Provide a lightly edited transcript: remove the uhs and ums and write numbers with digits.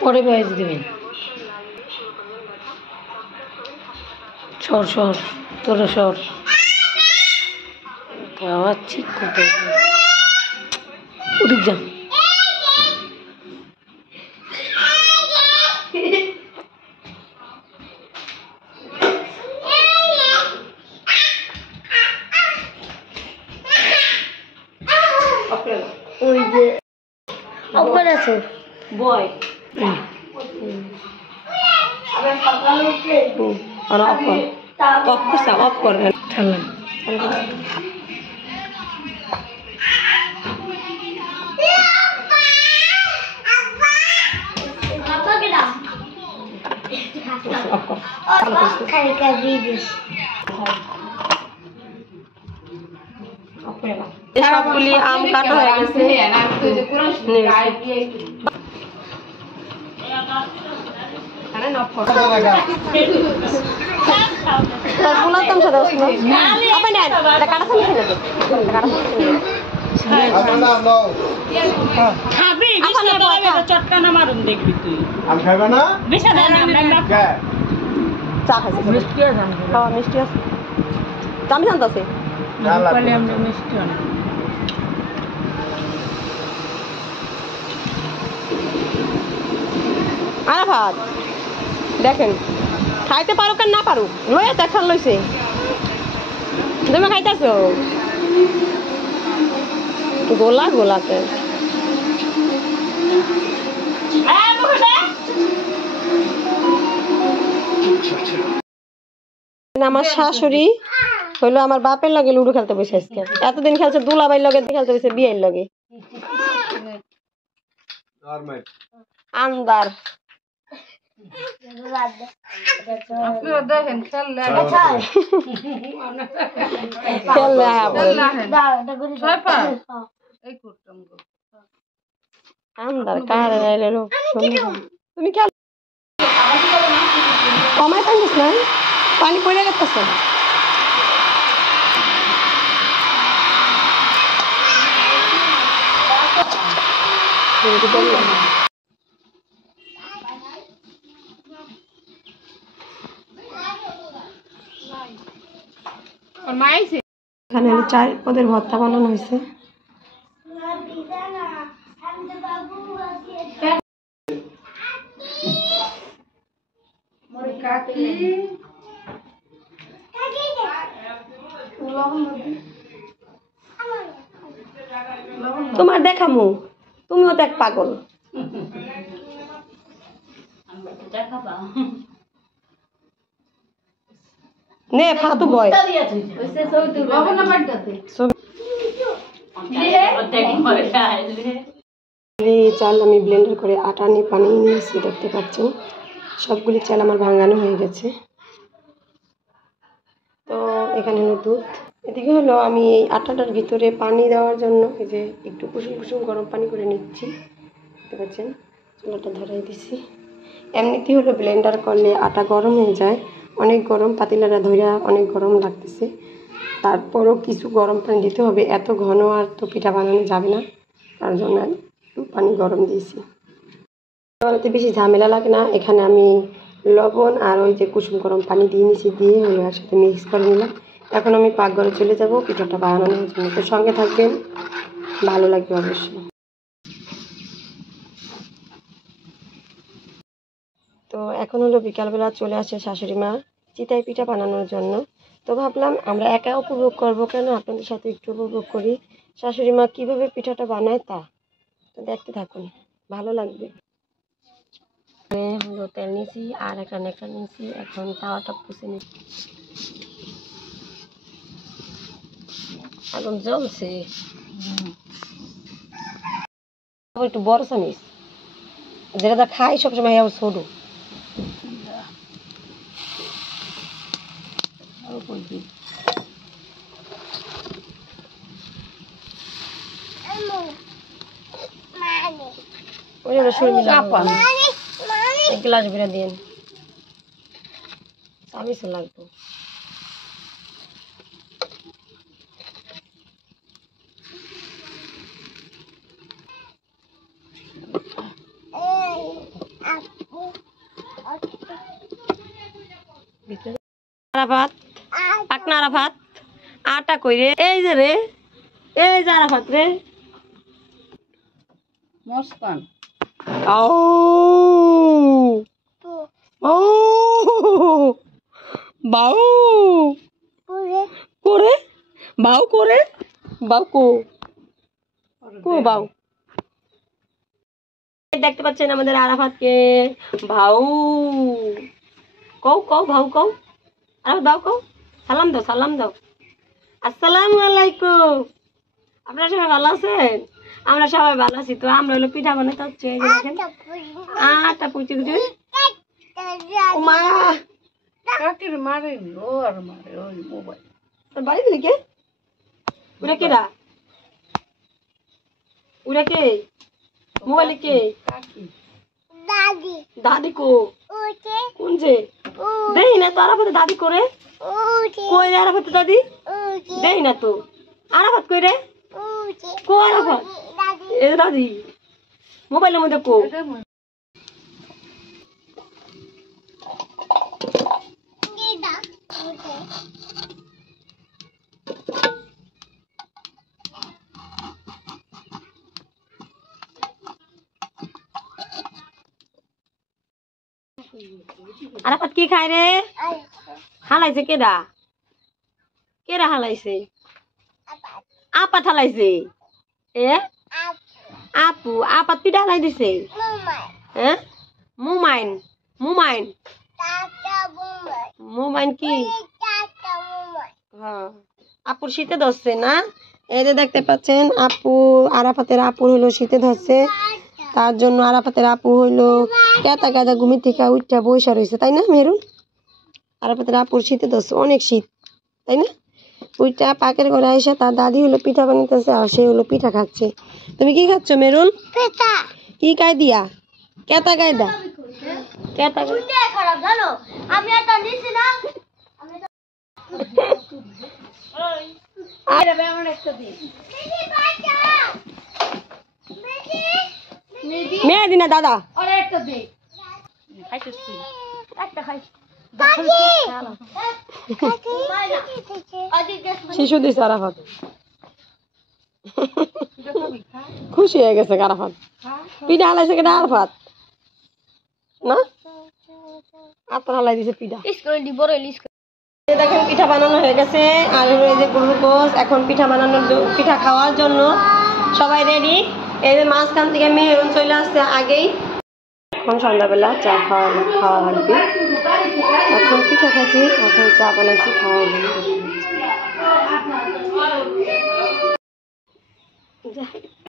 পরে বয়স দেবেন সর সর তোরা সর বাবা ঠিক করতে উঠে যা ওই যে অপর আছে বয় और ऑफ कर সবগুলি আম কাটা হয়ে গেছে চটকানা মারুন দেখবি তুই খাইবা না চা খাইছি মিষ্টি আছে আমি জানতাছি মিষ্টি অনেক আরাফাত দেখেন খাইতে পারো কেন না পারো লয়ে দেখার লইছে তুমি খাইতেছ গোলা গোলাতে আমার শাশুড়ি হইলো আমার বাপের লগে লুডো খেলতে বসে আজকে এতদিন খেলছে দুলাভাইয়ের লগে খেলতে বসে বিয়ের লগে আন্দার তুমি খেল কমাই পানিস না পানি পড়ে গেছে এখানে 4 পদের ভর্তা বানানো হয়েছে তোমার দেখামু তুমিও দেখ পাগল নে ফাতু বয় চাল আমি ব্লেন্ডার করে আটা নিয়ে পানি নিয়েছি দেখতে পাচ্ছেন সবগুলি চাল আমার ভাঙানো হয়ে গেছে তো এখানে হলো দুধ এদিকে হলো আমি এই আটাটার ভিতরে পানি দেওয়ার জন্য এই যে একটু কুসুম কুসুম গরম পানি করে নিচ্ছি দেখতে পাচ্ছেন চুলাটা ধরাই দিছি এমনিতেই হলো ব্লেন্ডার করলে আটা গরম হয়ে যায় অনেক গরম পাতিলাটা ধইরা অনেক গরম লাগতেছে তারপরও কিছু গরম পানি দিতে হবে এত ঘন আর তো পিঠা বানানো যাবে না তার জন্য পানি গরম দিয়েছি বানাতে বেশি ঝামেলা লাগে না এখানে আমি লবণ আর ওই যে কুসুম গরম পানি দিয়ে নিয়েছি দিয়ে হলো একসাথে মিক্স করে নিলাম এখন আমি পাকঘরে চলে যাব পিঠাটা বানানোর জন্য তো সঙ্গে থাকবেন ভালো লাগবে অবশ্যই তো এখন হলো বিকালবেলা চলে আসে শাশুড়ি মা চিতাই পিঠা বানানোর জন্য তো ভাবলাম আমরা একা উপভোগ করবো কেন আপনাদের সাথে একটু উপভোগ করি শাশুড়ি মা কীভাবে পিঠাটা বানায় তা তো দেখতে থাকুন ভালো লাগবে হলো তেল নিয়েছি আর একটা নেকড়া নিয়েছি এখন তাওয়াটা পুষে নিচ্ছি এখন জ্বলছে একটু বড় চামিচ যেটা খাই সবসময় আবার ছোট এক গ্লাস বেড়ে দিন চামিচ লাগবে আরাফাত পাকনা আরাফাত আটা কইরে এই যে রে এই যে আরাফাত রে মস্কান ও ও বাউ করে বাউ করে বাউ কো কো বাউ দেখতে পাচ্ছেন আমাদের আরাফাতকে ভাউ কও কও ভাউ কও আরাফাত ভাউ কও সালাম দাও আসসালামু আলাইকুম আপনারা সবাই ভালো আছেন আমরা সবাই ভালো আছি তো আমরা হলো পিঠা বানাতে হচ্ছে এই যে দেখেন আটা পুচি পুচি ও মা কাকির মারে ও আর মারে ওই মোবাইল তোর বাড়ি দিলি কে উড়ে কেডা উড়ে কে মোবাইলে কে কাকি দাদি কো কোন যে দেই না তো আরাফাতে দাদি করে কই রে আরাফাতে দাদি দেই না তো আরাফাত কই রে কো আরাফাত এ দাদি মোবাইলের মধ্যে কো আরাফাত কি খায় রে হালাইছে কেডা কেডা হালাইছে আপা হালাইছে এ আপু আপা পিঠা হালাই দিছে হ্যাঁ মুমাইন মুমাইন মুমাইন কি হ্যাঁ আপুর শীতে ধরছে না এই যে দেখতে পাচ্ছেন আপু আরাফাতের আপুর হইলো শীতে ধরছে তার জন্য আরাফাতের আপু হইলো কেতা কেতা ঘুমি থেকে উঠটা বৈশা রয়েছে তাই না মেরুন আরাফাতের আপুর শীতে ধরছে অনেক শীত তাই না ওইটা পাকের ঘরে এসে তার দাদি হলো পিঠা বানাইতেছে আর সে হলো পিঠা খাচ্ছে তুমি কি খাচ্ছ মেরুন কি কাই দিয়া কেতা কায়দা কেতা খারাপ জানো আমি এটা নিছি না আরে বেমন একটা দি মেহেদি না দাদা আরে একটা দে খাইছিস তুই একটা খাইছ শিশু দিছে আরাফাত খুশি হয়ে গেছে আরাফাত পিঠা হালাইছে কেন আরাফাত না আতর হালাই দিছে পিঠা দেখেন পিঠা বানানো হয়ে গেছে আর এই যে গ্লুকোজ এখন পিঠা খাওয়ার জন্য সবাই রেডি এই যে মাঝখান থেকে মেহরুন চলে আসছে আগেই এখন সন্ধ্যাবেলা চা খাওয়া লাগবে এখন পিঠা খাচ্ছি এখন চা বানাচ্ছি খাওয়া লাগবে